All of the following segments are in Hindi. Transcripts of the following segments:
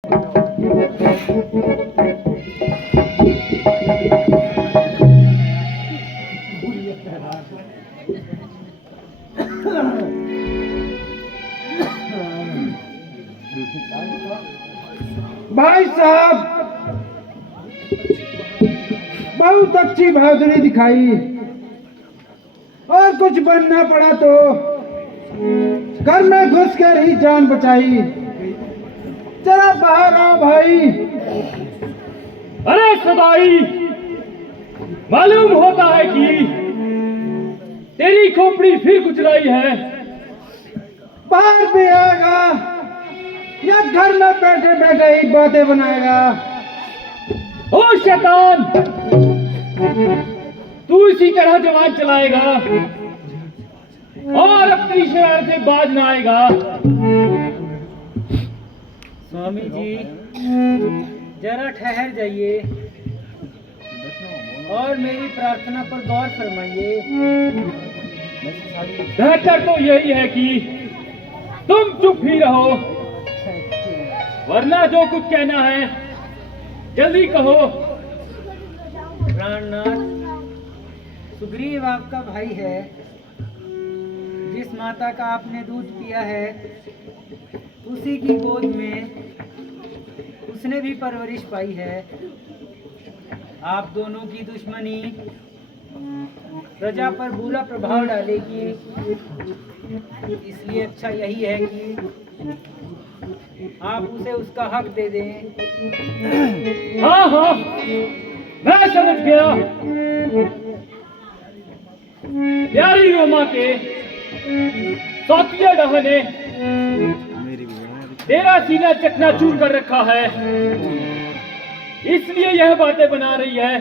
भाई साहब, बहुत अच्छी बहादुरी दिखाई और कुछ बनना पड़ा तो घर में घुसकर ही जान बचाई। जरा बाहर आओ भाई। अरे सदाई, मालूम होता है कि तेरी खोपड़ी फिर कुचलाई है। बाहर भी आएगा या घर में बैठे बैठे ही बातें बनाएगा? ओ शैतान, तू इसी तरह जवान चलाएगा और अपनी शरारत से बाज ना आएगा। स्वामी जी, जरा ठहर जाइए और मेरी प्रार्थना पर गौर फरमाइए। बेहतर तो यही है कि तुम चुप ही रहो, वरना जो कुछ कहना है जल्दी कहो। प्राणनाथ, सुग्रीव आपका भाई है। जिस माता का आपने दूध पिया है उसी की गोद में उसने भी परवरिश पाई है। आप दोनों की दुश्मनी प्रजा पर बुरा प्रभाव डालेगी, इसलिए अच्छा यही है कि आप उसे उसका हक दे दें। हाँ हाँ, मैं समझ गया। प्यारी रोमा के सौतिया डहा ने तेरा सीना चकनाचूर कर रखा है, इसलिए यह बातें बना रही है।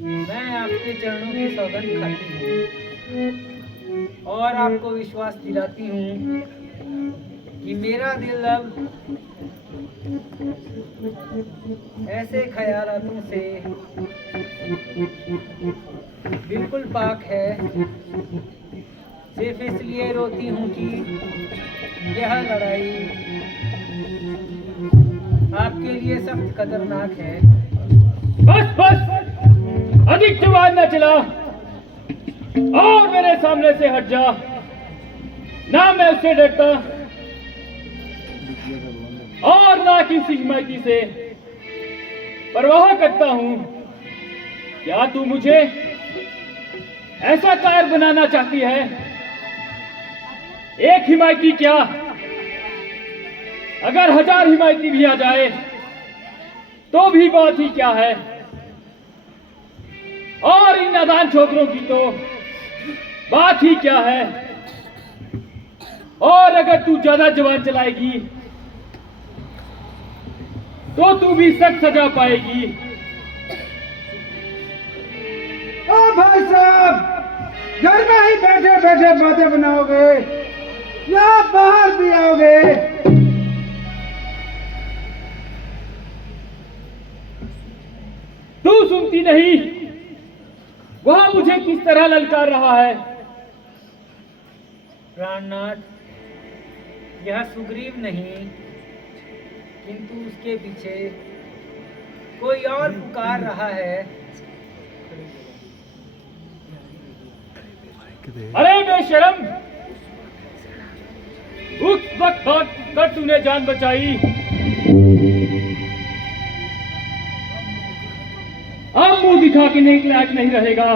मैं आपके चरणों की सौगंध खाती हूँ और आपको विश्वास दिलाती हूँ कि मेरा दिल अब ऐसे ख्यालातों से बिल्कुल पाक है। सिर्फ इसलिए रोती हूँ कि यह लड़ाई आपके लिए सख्त खतरनाक है। बस बस, अधिक जवान न चला और मेरे सामने से हट जा। ना मैं उससे डरता और ना किसी हिमायती से परवाह करता हूं। क्या तू मुझे ऐसा कार बनाना चाहती है? एक हिमायती क्या, अगर 1000 हिमायती भी आ जाए तो भी बात ही क्या है। और इन नादान छोकरों की तो बात ही क्या है। और अगर तू ज्यादा जवान चलाएगी तो तू भी सख्त सजा पाएगी। ओ भाई साहब, घर में ही बैठे बैठे बातें बनाओगे या बाहर भी आओगे? तू सुनती नहीं, वह मुझे किस तरह ललकार रहा है। प्राणनाथ, यह सुग्रीव नहीं किंतु उसके पीछे कोई और पुकार रहा है। अरे बेशरम, उस वक्त कर तूने जान बचाई, अब मुंह दिखा के नेक लायक नहीं रहेगा।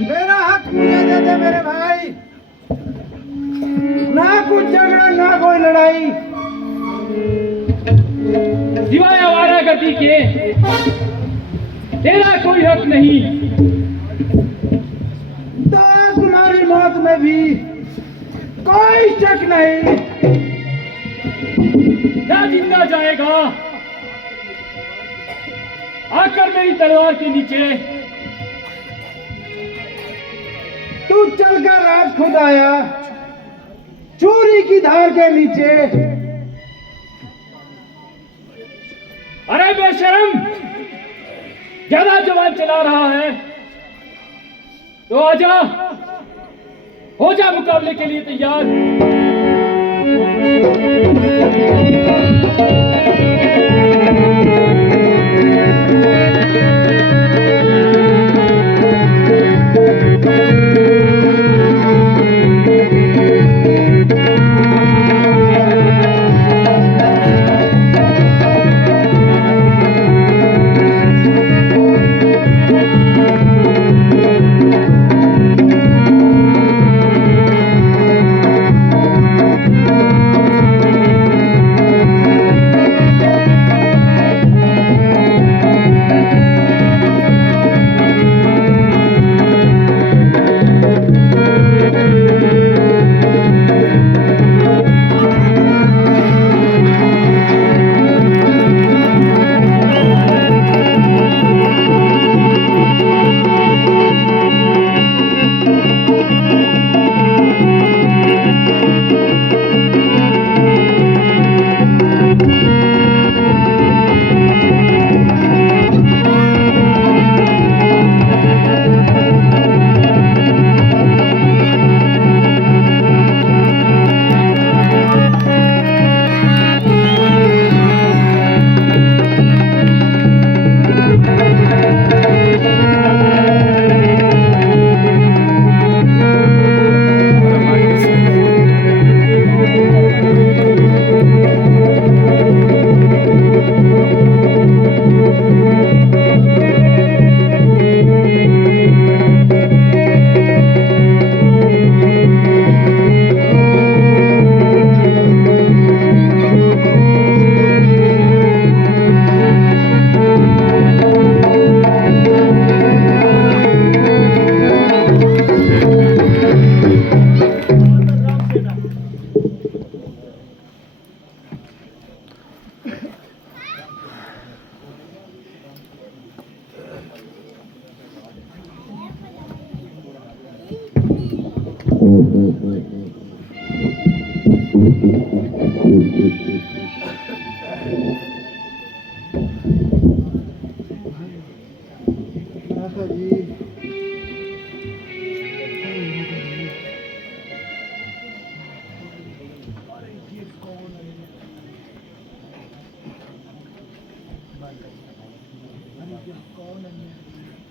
मेरा हक मुझे दे दे मेरे भाई। ना कुछ झगड़ा ना कोई लड़ाई। सिवाय आवारागर्दी के तेरा कोई हक नहीं। तो तुम्हारी मौत में भी कोई शक नहीं। क्या जिंदा जाएगा आकर मेरी तलवार के नीचे। तू चलकर राज खुद आया चोरी की धार के नीचे। अरे बेशरम, ज्यादा जवान चला रहा है तो आजा, हो जा मुकाबले के लिए तैयार।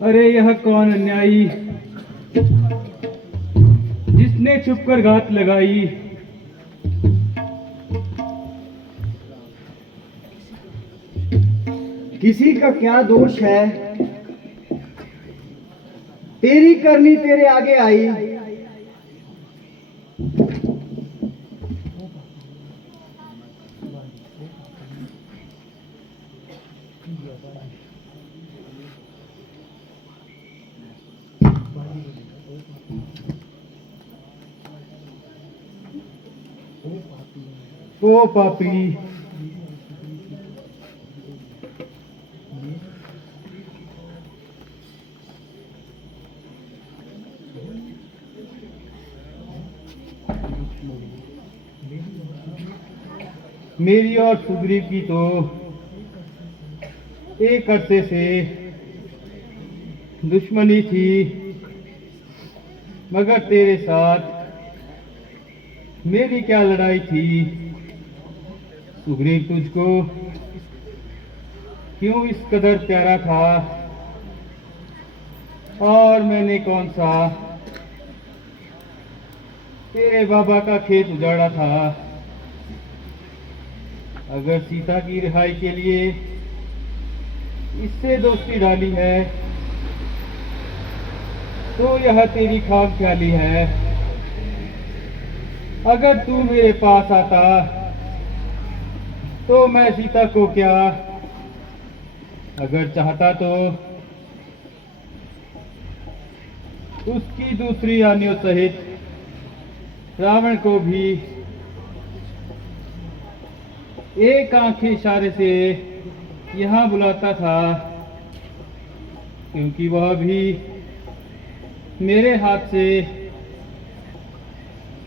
अरे यह कौन अन्यायी जिसने छुपकर घात लगाई। किसी का क्या दोष है, तेरी करनी तेरे आगे आई। ओ पापी, मेरी और सुग्रीव की तो एक अरसे से दुश्मनी थी, मगर तेरे साथ मेरी क्या लड़ाई थी। सुग्रीव तुझको क्यों इस कदर प्यारा था, और मैंने कौन सा तेरे बाबा का खेत उजाड़ा था। अगर सीता की रिहाई के लिए इससे दोस्ती डाली है तो यह तेरी खामख्याली है। अगर तू मेरे पास आता तो मैं सीता को क्या, अगर चाहता तो उसकी दूसरी रानियों सहित रावण को भी एक आंख के इशारे से यहाँ बुलाता था, क्योंकि वह भी मेरे हाथ से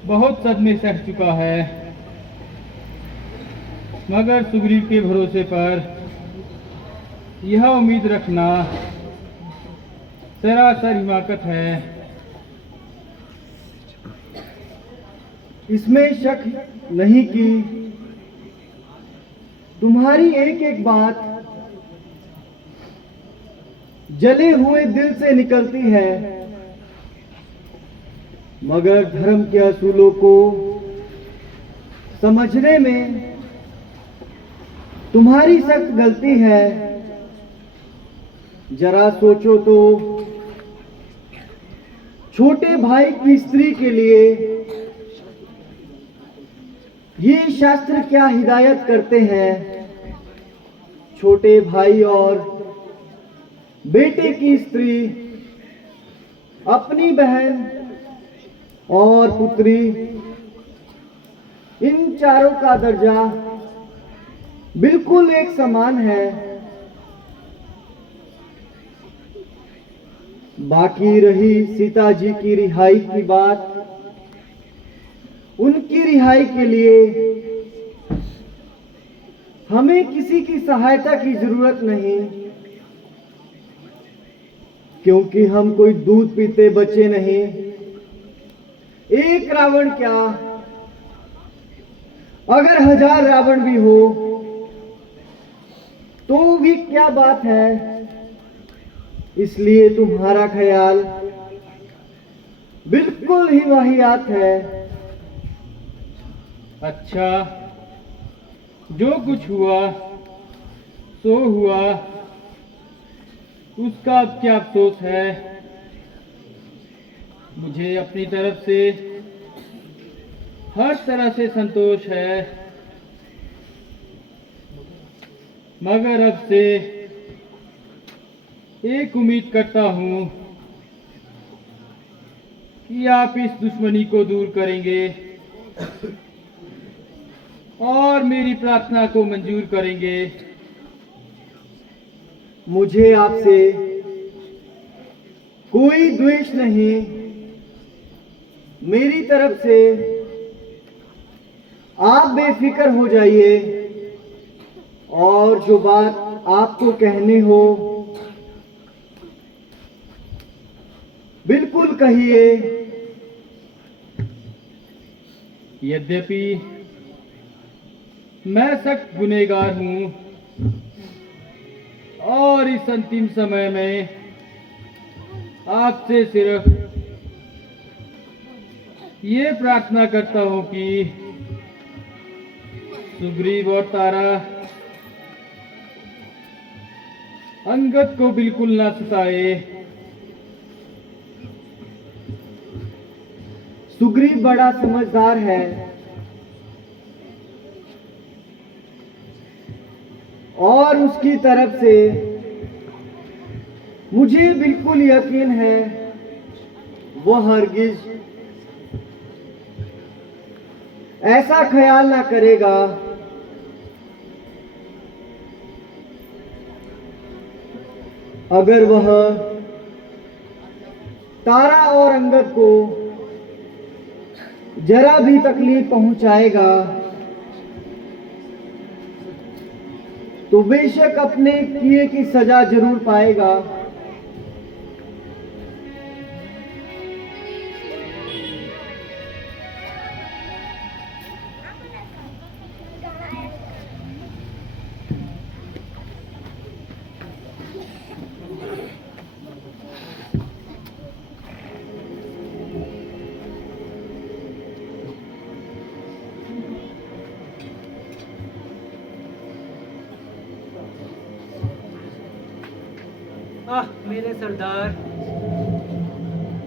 बहुत सदमे सह चुका है। मगर सुग्रीव के भरोसे पर यह उम्मीद रखना सरासर हिमाकत है। इसमें शक नहीं कि तुम्हारी एक एक बात जले हुए दिल से निकलती है, मगर धर्म के असूलों को समझने में तुम्हारी सख्त गलती है। जरा सोचो तो, छोटे भाई की स्त्री के लिए ये शास्त्र क्या हिदायत करते हैं। छोटे भाई और बेटे की स्त्री अपनी बहन और पुत्री, इन चारों का दर्जा बिल्कुल एक समान है। बाकी रही सीता जी की रिहाई की बात, उनकी रिहाई के लिए हमें किसी की सहायता की जरूरत नहीं, क्योंकि हम कोई दूध पीते बच्चे नहीं। एक रावण क्या, अगर 1000 रावण भी हो तो भी क्या बात है। इसलिए तुम्हारा ख्याल बिल्कुल ही वाहियात है। अच्छा, जो कुछ हुआ सो हुआ, उसका अब क्या अफसोस है। मुझे अपनी तरफ से हर तरह से संतोष है, मगर अब से एक उम्मीद करता हूं कि आप इस दुश्मनी को दूर करेंगे और मेरी प्रार्थना को मंजूर करेंगे। मुझे आपसे कोई द्वेष नहीं। मेरी तरफ से आप बेफिक्र हो जाइए और जो बात आपको कहनी हो बिल्कुल कहिए। यद्यपि मैं सख्त गुनहगार हूं और इस अंतिम समय में आपसे सिर्फ ये प्रार्थना करता हूं कि सुग्रीव और तारा अंगद को बिल्कुल ना सताए। सुग्रीव बड़ा समझदार है और उसकी तरफ से मुझे बिल्कुल यकीन है वह हरगिज ऐसा ख्याल ना करेगा। अगर वह तारा और अंगद को जरा भी तकलीफ पहुंचाएगा तो बेशक अपने किए की सजा जरूर पाएगा। आह मेरे सरदार,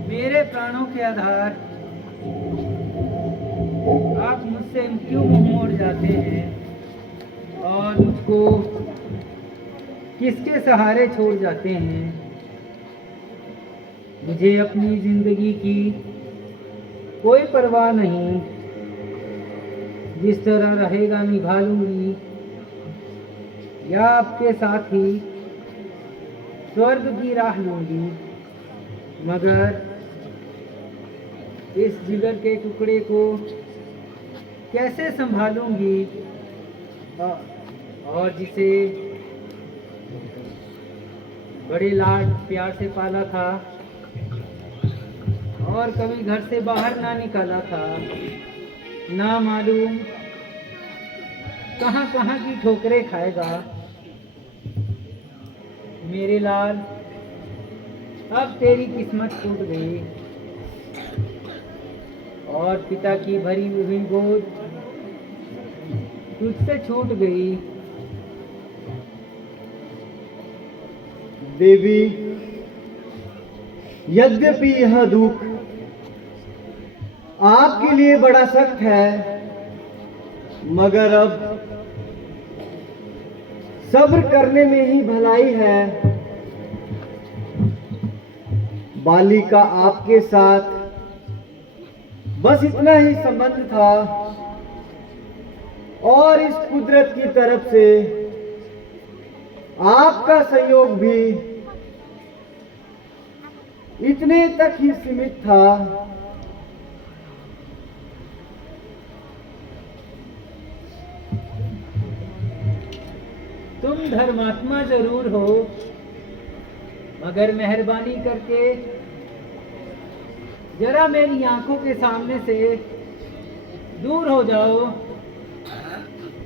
मेरे प्राणों के आधार, आप मुझसे क्यों मुंह मोड़ जाते हैं और मुझको किसके सहारे छोड़ जाते हैं। मुझे अपनी जिंदगी की कोई परवाह नहीं, जिस तरह रहेगा निभा लूंगी या आपके साथ ही स्वर्ग की राह लूंगी। मगर इस जिगर के टुकड़े को कैसे संभालूंगी और जिसे बड़े लाड प्यार से पाला था और कभी घर से बाहर ना निकाला था। ना मालूम कहाँ कहाँ की ठोकरें खाएगा। मेरे लाल, अब तेरी किस्मत टूट गई और पिता की भरी हुई गोद तुझसे छूट गई। देवी, यद्यपि यह दुख आपके लिए बड़ा सख्त है, मगर अब सब्र करने में ही भलाई है। बाली का आपके साथ बस इतना ही संबंध था और इस कुदरत की तरफ से आपका संयोग भी इतने तक ही सीमित था। तुम धर्मात्मा जरूर हो, मगर मेहरबानी करके जरा मेरी आंखों के सामने से दूर हो जाओ।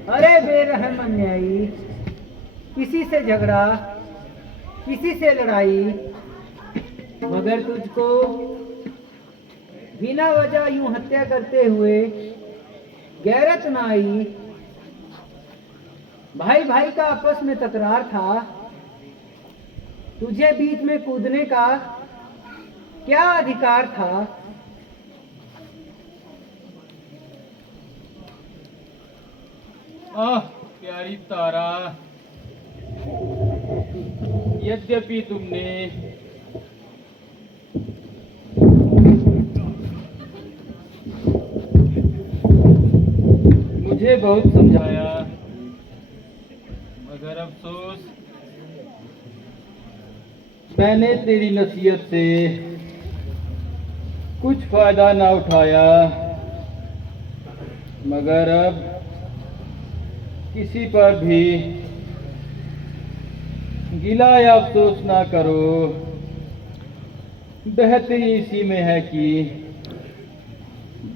अरे बेरहम अन्यायी, किसी से झगड़ा, किसी से लड़ाई, मगर तुझको बिना वजह यूं हत्या करते हुए गैरत न आई। भाई भाई का आपस में तकरार था, तुझे बीच में कूदने का क्या अधिकार था? आह प्यारी तारा, यद्यपि तुमने मुझे बहुत समझाया, मगर अफसोस मैंने तेरी नसीहत से कुछ फायदा ना उठाया। मगर अब किसी पर भी गिला या अफसोस ना करो। बेहतरी इसी में है कि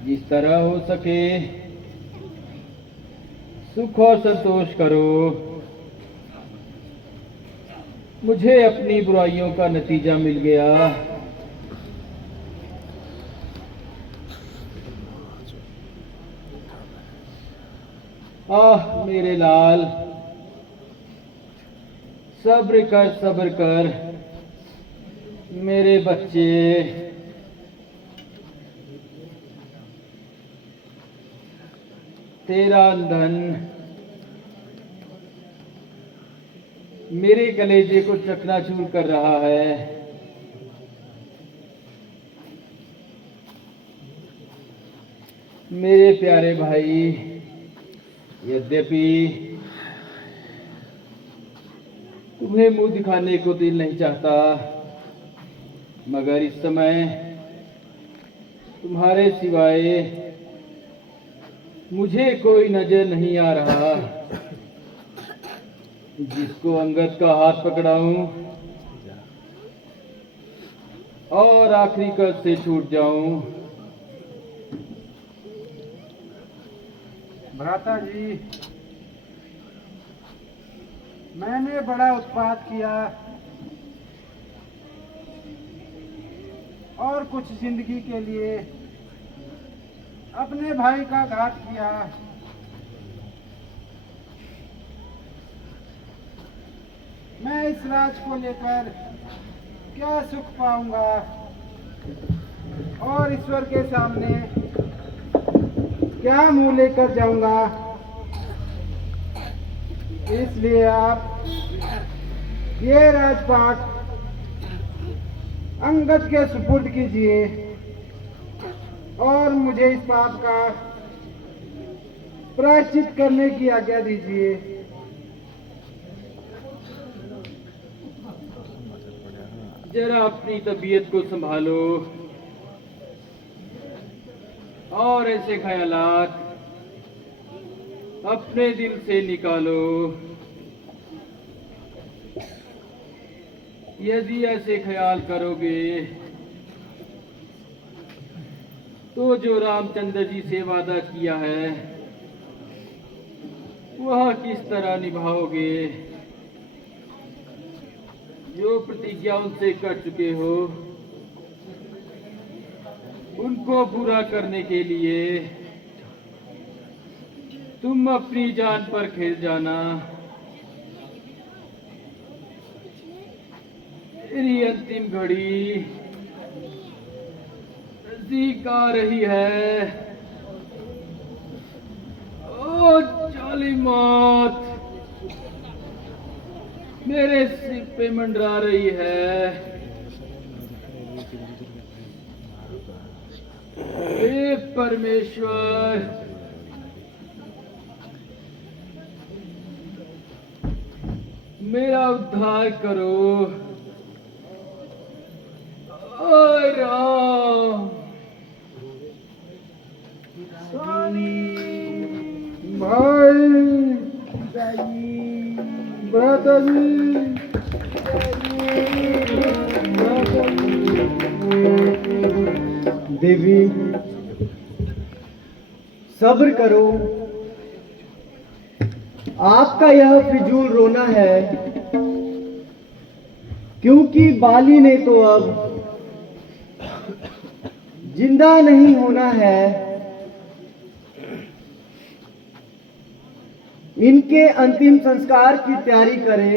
जिस तरह हो सके सुख और संतोष करो। मुझे अपनी बुराइयों का नतीजा मिल गया। आह मेरे लाल, सब्र कर मेरे बच्चे। तेरा धन मेरे कलेजे को चकनाचूर कर रहा है। मेरे प्यारे भाई, यद्यपि तुम्हें मुंह दिखाने को दिल नहीं चाहता, मगर इस समय तुम्हारे सिवाय मुझे कोई नजर नहीं आ रहा जिसको अंगद का हाथ पकड़ाऊं और आखिरी कद से छूट जाऊं। भ्राता जी, मैंने बड़ा उत्पात किया और कुछ जिंदगी के लिए अपने भाई का घात किया। मैं इस राज को लेकर क्या सुख पाऊंगा और ईश्वर के सामने क्या मुंह लेकर जाऊंगा। इसलिए आप ये राजपाट अंगद के सुपुर्द कीजिए और मुझे इस पाप का प्रायश्चित करने की आज्ञा दीजिए। जरा अपनी तबीयत को संभालो और ऐसे ख्यालात अपने दिल से निकालो। यदि ऐसे ख्याल करोगे तो जो रामचंद्र जी से वादा किया है वह किस तरह निभाओगे? जो प्रतिज्ञा उनसे कर चुके हो उनको पूरा करने के लिए तुम अपनी जान पर खेल जाना। मेरी अंतिम घड़ी नजदीक आ रही है। ओ जाली मौत मेरे सिर पे मंडरा रही है। हे परमेश्वर, मेरा उद्धार करो। ओए राम। भाई माताजी, देवी सब्र करो। आपका यह फिजूल रोना है, क्योंकि बाली ने तो अब जिंदा नहीं होना है। इनके अंतिम संस्कार की तैयारी करें।